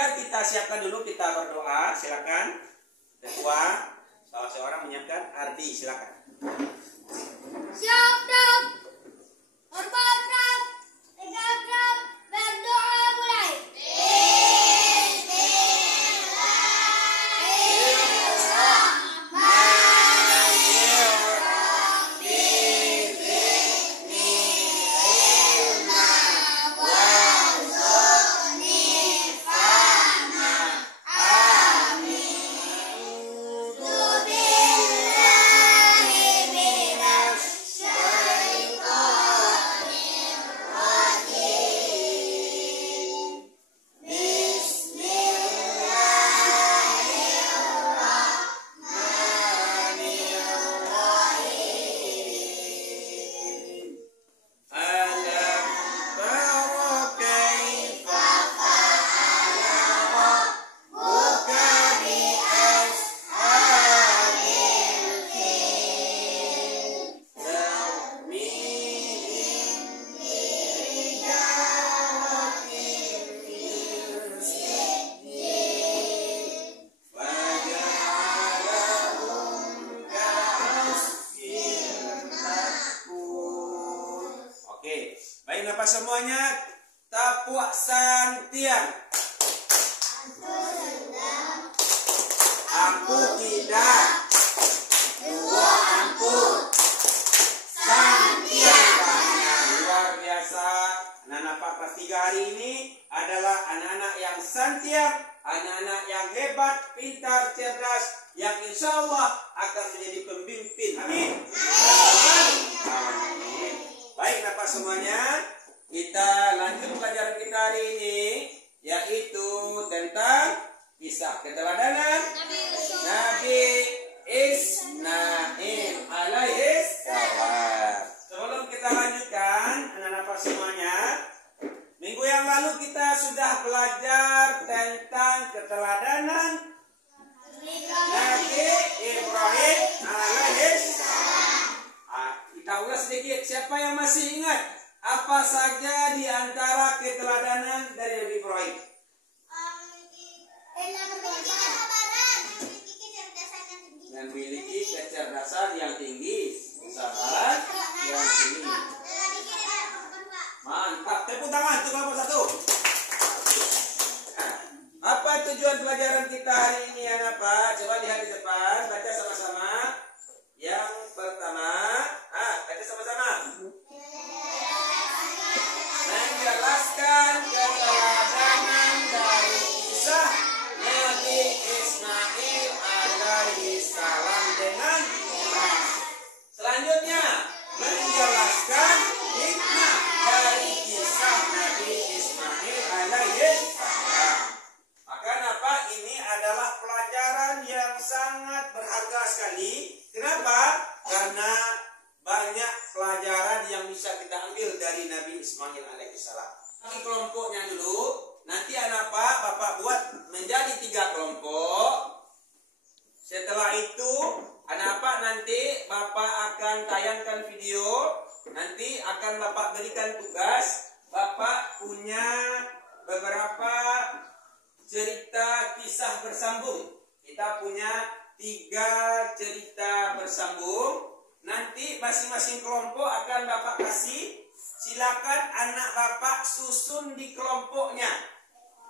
belajar, kita siapkan dulu, kita berdoa. Silakan ketua, salah seorang menyiapkan. Ardi, silakan. Siap, Dok. Hormat, Dok. Tegak, Dok. Berdoa mulai. Baik, Bapak semuanya, tapuak santian. Ampu tidak, dua ampu, santian. Luar biasa. Anak-anak Pak kelas 3 hari ini adalah anak-anak yang santian, anak-anak yang hebat, pintar, cerdas, yang insya Allah akan menjadi pemimpin. Amin. Amin. Baik, Bapak semuanya, kita lanjut pelajaran kita hari ini, yaitu tentang kisah keteladanan Nabi Ismail alaihissalam. Sebelum kita lanjutkan, anak-anak Bapak semuanya, minggu yang lalu kita sudah belajar tentang keteladanan Nabi Ibrahim alaihissalam. Kita ulas sedikit, siapa yang masih ingat apa saja di antara keteladanan dari Nabi Ibrahim? Memiliki kecerdasan yang tinggi, kesabaran yang tinggi. Mantap, tepuk tangan untuk kelompok 1. Apa tujuan pelajaran kita hari ini, anak Pak? Coba lihat di depan, baca sama-sama. Yang pertama, baca sama-sama. Menjelaskan keteladanan dari kisah Nabi Ismail alaihissalam dengan selanjutnya menjelaskan hikmah dari kisah Nabi Ismail alaihissalam. Maka apa? Ini adalah pelajaran yang sangat berharga sekali. Kenapa? Karena banyak pelajaran yang bisa kita ambil dari Nabi Ismail alaihissalam. Bagi kelompoknya dulu, nanti anak Bapak buat menjadi 3 kelompok. Setelah itu, anak nanti Bapak akan tayangkan video. Nanti akan Bapak berikan tugas. Bapak punya beberapa cerita kisah bersambung. Kita punya 3 cerita bersambung. Nanti masing-masing kelompok akan Bapak kasih. Silakan anak Bapak susun di kelompoknya.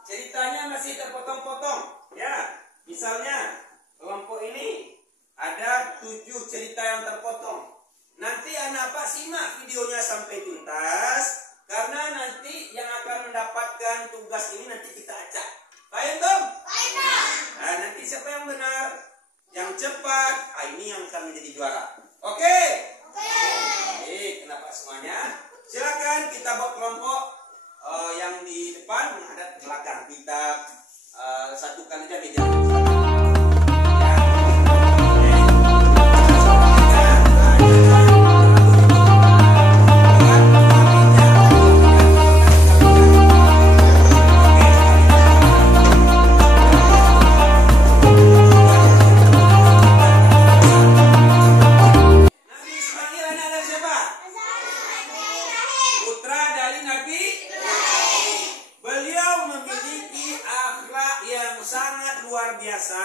Ceritanya masih terpotong-potong. Ya, misalnya kelompok ini ada 7 cerita yang terpotong. Nanti anak Bapak simak videonya sampai tuntas. Karena nanti yang akan mendapatkan tugas ini nanti kita acak. Baik, Tom? Baik, Tom. Nah, nanti siapa yang benar? Yang cepat, ini yang akan menjadi juara. Oke? Oke. Baik, kenapa semuanya? Silakan kita buat kelompok yang di depan menghadap ke belakang. Kita satukan aja meja. Putra dari Nabi Ibrahim. Beliau memiliki akhlak luar biasa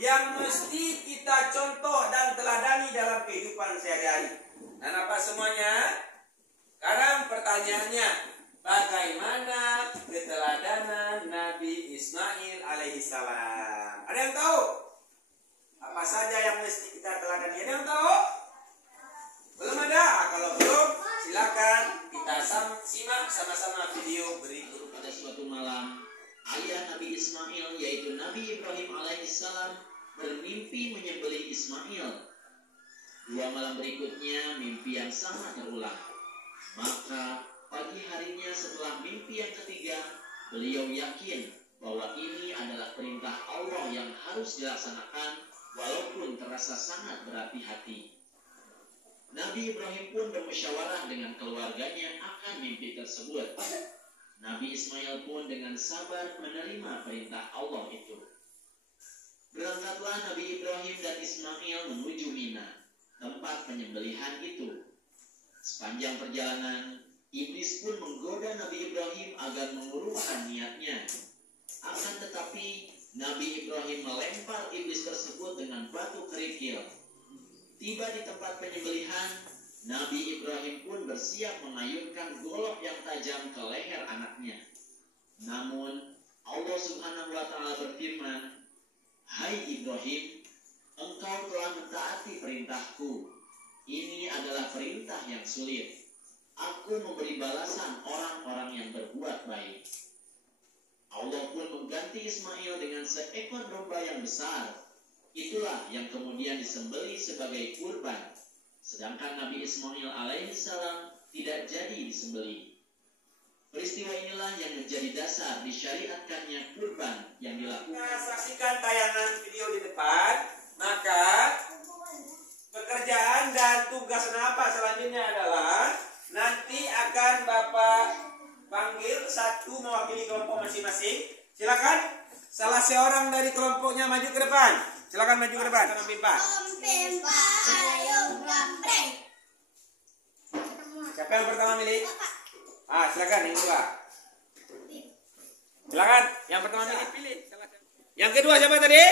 yang mesti kita contoh dan teladani dalam kehidupan sehari-hari. Dan apa semuanya? Sekarang pertanyaannya, bagaimana keteladanan Nabi Ismail alaihissalam? Ada yang tahu? Apa saja yang mesti kita teladani? Ada yang tahu? Belum ada? Kalau belum, silakan kita simak sama-sama video berikut. Pada suatu malam, ayah Nabi Ismail yaitu Nabi Ibrahim alaihissalam bermimpi menyembelih Ismail. 2 malam berikutnya mimpi yang sama terulang. Maka pagi harinya setelah mimpi yang ketiga, beliau yakin bahwa ini adalah perintah Allah yang harus dilaksanakan walaupun terasa sangat berhati-hati. Nabi Ibrahim pun bermusyawarah dengan keluarganya akan mimpi tersebut. Nabi Ismail pun dengan sabar menerima perintah Allah itu. Berangkatlah Nabi Ibrahim dan Ismail menuju Mina, tempat penyembelihan itu. Sepanjang perjalanan, iblis pun menggoda Nabi Ibrahim agar mengurungkan niatnya. Akan tetapi, Nabi Ibrahim melempar iblis tersebut dengan batu kerikil. Tiba di tempat penyembelihan, Nabi Ibrahim pun bersiap mengayunkan golok yang tajam ke leher anaknya. Namun, Allah Subhanahu wa Ta'ala berfirman, "Hai Ibrahim, engkau telah mentaati perintahku. Ini adalah perintah yang sulit. Aku memberi balasan orang-orang yang berbuat baik." Allah pun mengganti Ismail dengan seekor domba yang besar. Itulah yang kemudian disembelih sebagai kurban. Sedangkan Nabi Ismail alaihissalam tidak jadi disembelih. Peristiwa inilah yang menjadi dasar disyariatkannya kurban yang dilakukan. Kita saksikan tayangan video di depan, maka pekerjaan dan tugas apa selanjutnya adalah nanti akan Bapak panggil satu mewakili kelompok masing-masing. Silakan salah seorang dari kelompoknya maju ke depan. Silakan maju ke depan. Siapa yang pertama milih? Silakan yang kedua. Silakan yang pertama pilih. Yang kedua siapa tadi?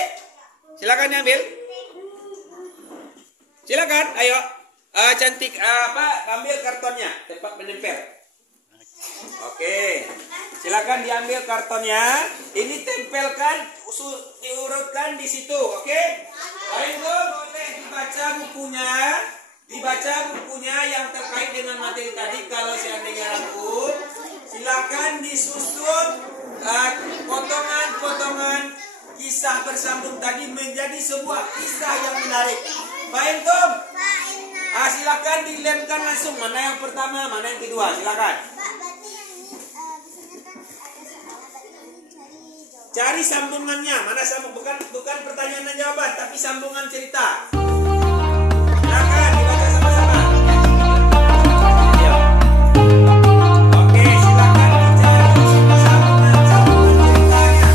Silakan diambil. Silakan, ayo. Cantik ambil kartonnya, tempat menempel. Oke. Silakan diambil kartonnya. Ini tempelkan, diurutkan di situ, oke? Baik, boleh dibaca bukunya. Dibaca bukunya yang terkait dengan materi tadi. Kalau seandainya ragu, silakan disusun potongan-potongan kisah bersambung tadi menjadi sebuah kisah yang menarik. Baik, Tom? Silakan dilemkan langsung. Mana yang pertama, mana yang kedua? Silakan. Cari sambungannya. Mana sambung? Bukan pertanyaan dan jawaban, tapi sambungan cerita. Silakan dibaca sama-sama. Oke, silakan dicari sambungan ceritanya.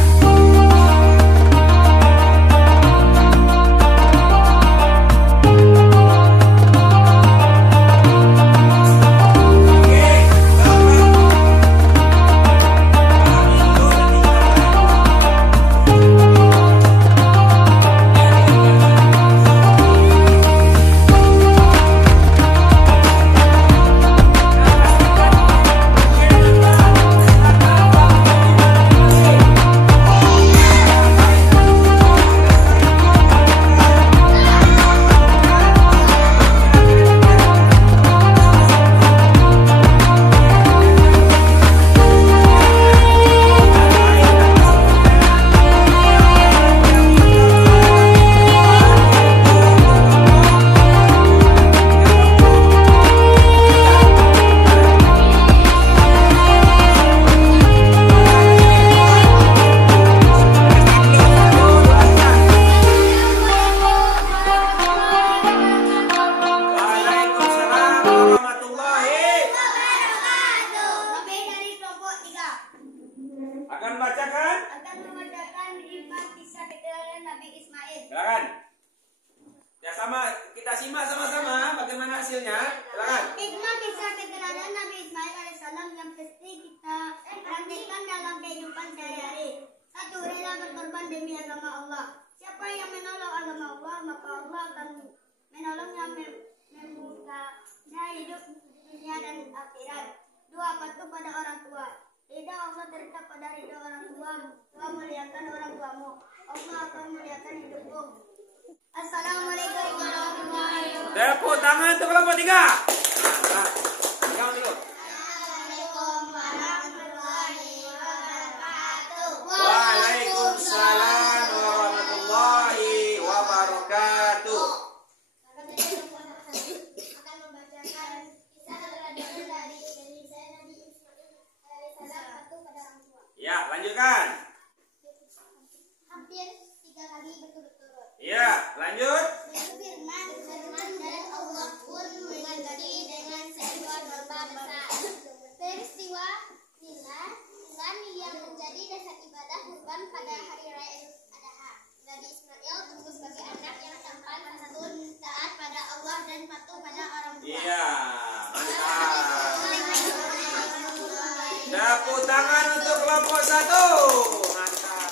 demi agama Allah. Siapa yang menolong agama Allah, maka Allah akan menolongnya, memudahnya hidup dunia dan akhirat. 2. Patuh pada orang tua. Ridha Allah terletak pada ridha orang tuamu. Tuhan muliakan orang tuamu, Allah akan muliakan hidupmu. Assalamualaikum warahmatullahi wabarakatuh. Tepuk tangan untuk kelompok 3. Jangan dulu. Assalamualaikum warahmatullahi wabarakatuh. Waalaikumsalam warahmatullahi wabarakatuh. Akan membacakan kisah teladan dari saya Nabi Ismail alaihissalam patuh pada orang tua. Ya, lanjutkan. Hampir 3 kali berturut-turut. Ya, lanjut. Firman dari Allah pun mengganti dengan seekor domba besar. Peristiwa inilah yang menjadi dasar ibadah kurban pada hari raya Idul Adha. Nabi Ismail tumbuh sebagai anak yang tampan, santun, taat pada Allah dan patuh pada orang tua. Iya, mantap. Tepuk tangan untuk kelompok 1. Mantap.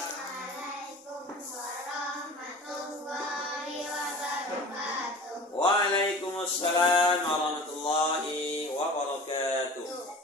Waalaikumsalam warahmatullahi wabarakatuh.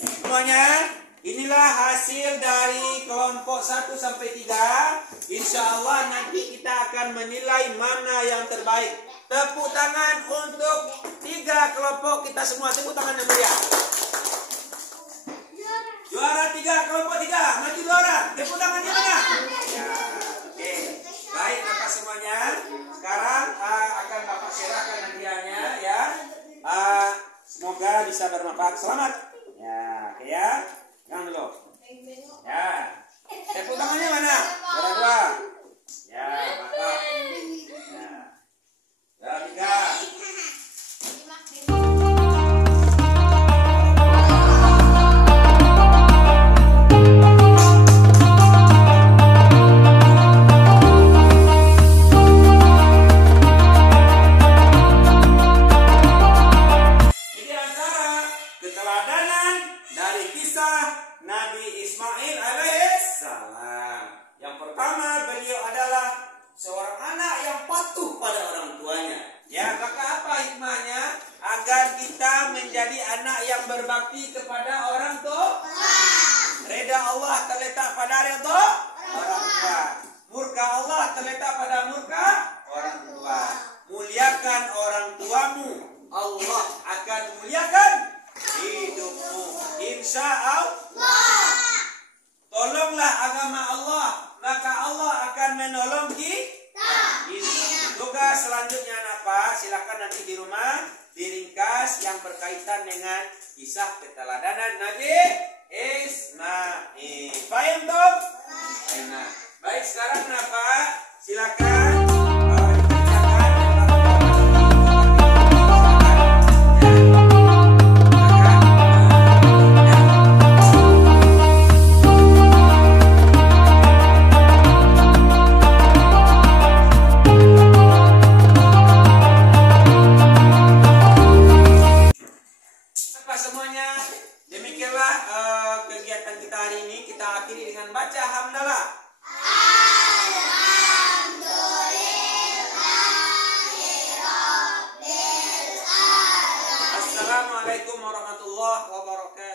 Semuanya, inilah hasil dari kelompok 1 sampai 3. Insya Allah nanti kita akan menilai mana yang terbaik. Tepuk tangan untuk 3 kelompok kita semua. Tepuk tangan yang mulia. Juara 3 kelompok 3. Maju juara. Tepuk tangannya mana? Ya, oke. Baik Bapak semuanya. Sekarang akan Bapak serahkan hadiahnya ya. Semoga bisa bermanfaat. Selamat. Ya, oke ya. Jangan dulu. Ya. Tepuk tangannya mana? Juara 2. Ya, mantap. Ya. Juara 3. Ini antara keteladanan dari kisah Nabi Ismail alaihissalam. Yang pertama, beliau adalah seorang anak yang patuh pada orang tuanya. Ya, maka apa hikmahnya? Agar kita menjadi anak yang berbakti kepada orang tua. Reda Allah terletak pada reda orang tua. Murka Allah terletak pada murka orang tua. Muliakan orang tuamu, Allah akan muliakan hidupmu. Insya Allah. Tolonglah agama Allah, maka Allah akan menolong kita. Tugas selanjutnya apa? Silakan nanti di rumah diringkas yang berkaitan dengan kisah keteladanan Nabi Ismail. Paham toh? Baik, sekarang apa? Silakan. Itulah kegiatan kita hari ini. Kita akhiri dengan baca hamdalah. Assalamualaikum warahmatullahi wabarakatuh.